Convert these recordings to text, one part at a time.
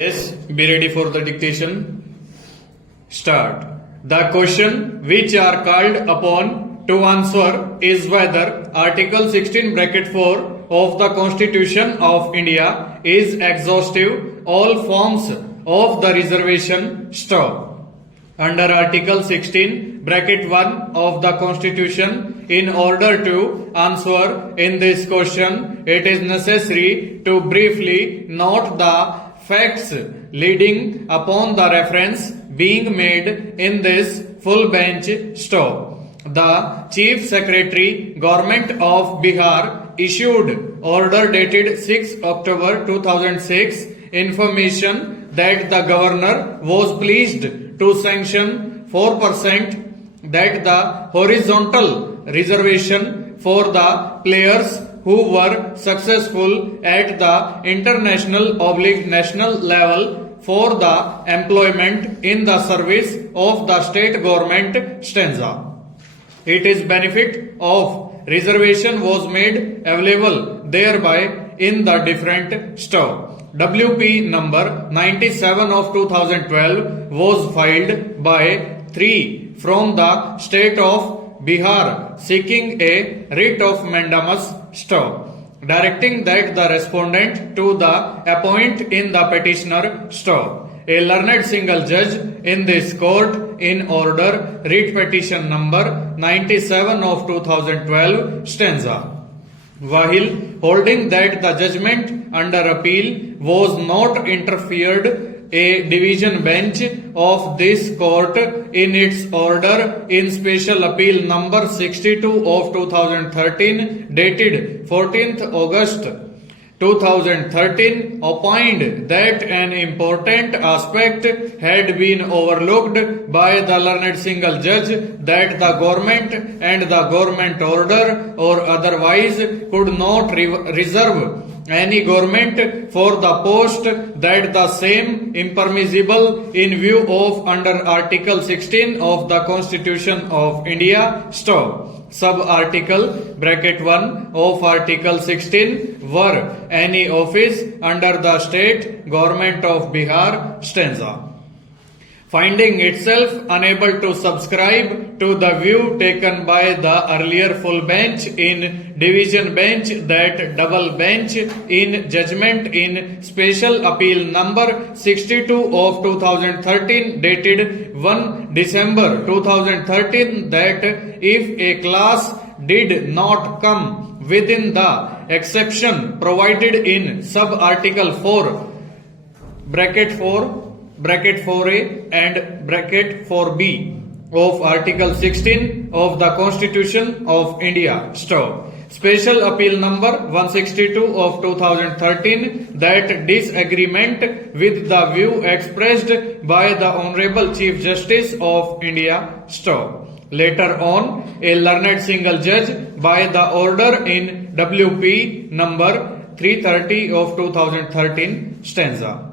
Yes, be ready for the dictation. Start. The question which are called upon to answer is whether Article 16 bracket 4 of the Constitution of India is exhaustive all forms of the reservation. Stop. Under Article 16 bracket 1 of the Constitution, in order to answer in this question, it is necessary to briefly note the facts leading upon the reference being made in this full bench stop. The Chief Secretary, Government of Bihar, issued order dated 6 October 2006 information that the Governor was pleased to sanction 4% that the horizontal reservation for the players who were successful at the international/national level for the employment in the service of the state government stanza. It is benefit of reservation was made available thereby in the different stop. WP number 97 of 2012 was filed by 3 from the state of Bihar seeking a writ of mandamus stop, directing that the respondent to the appoint in the petitioner stop. A learned single judge in this court in order writ petition number 97 of 2012 stanza, while holding that the judgment under appeal was not interfered, a division bench of this court in its order in special appeal number 62 of 2013 dated 14th August 2013 opined that an important aspect had been overlooked by the learned single judge, that the government and the government order or otherwise could not reserve any government for the post, that the same impermissible in view of under Article 16 of the Constitution of India stop. Sub-article bracket 1 of Article 16 were any office under the state government of Bihar stanza. Finding itself unable to subscribe to the view taken by the earlier full bench in division bench, that double bench in judgment in special appeal number 62 of 2013 dated 1 December 2013, that if a class did not come within the exception provided in sub-article 4 bracket 4a and bracket 4b of Article 16 of the Constitution of India stop. Special appeal number 162 of 2013, that disagreement with the view expressed by the Honorable Chief Justice of India stop. Later on, a learned single judge by the order in WP number 330 of 2013 stanza.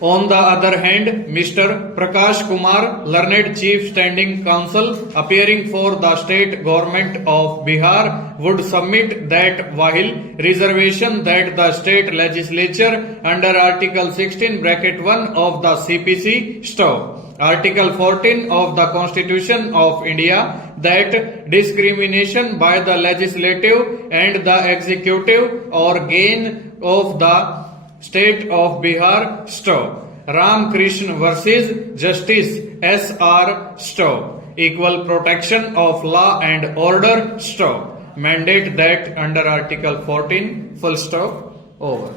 On the other hand, Mr. Prakash Kumar, learned Chief Standing Counsel appearing for the state government of Bihar, would submit that while reservation that the state legislature under Article 16 bracket 1 of the CPC stop, Article 14 of the Constitution of India, that discrimination by the legislative and the executive or gain of the State of Bihar stop. Ram Krishna versus Justice S.R. stop. Equal protection of law and order stop. Mandate that under Article 14 full stop over.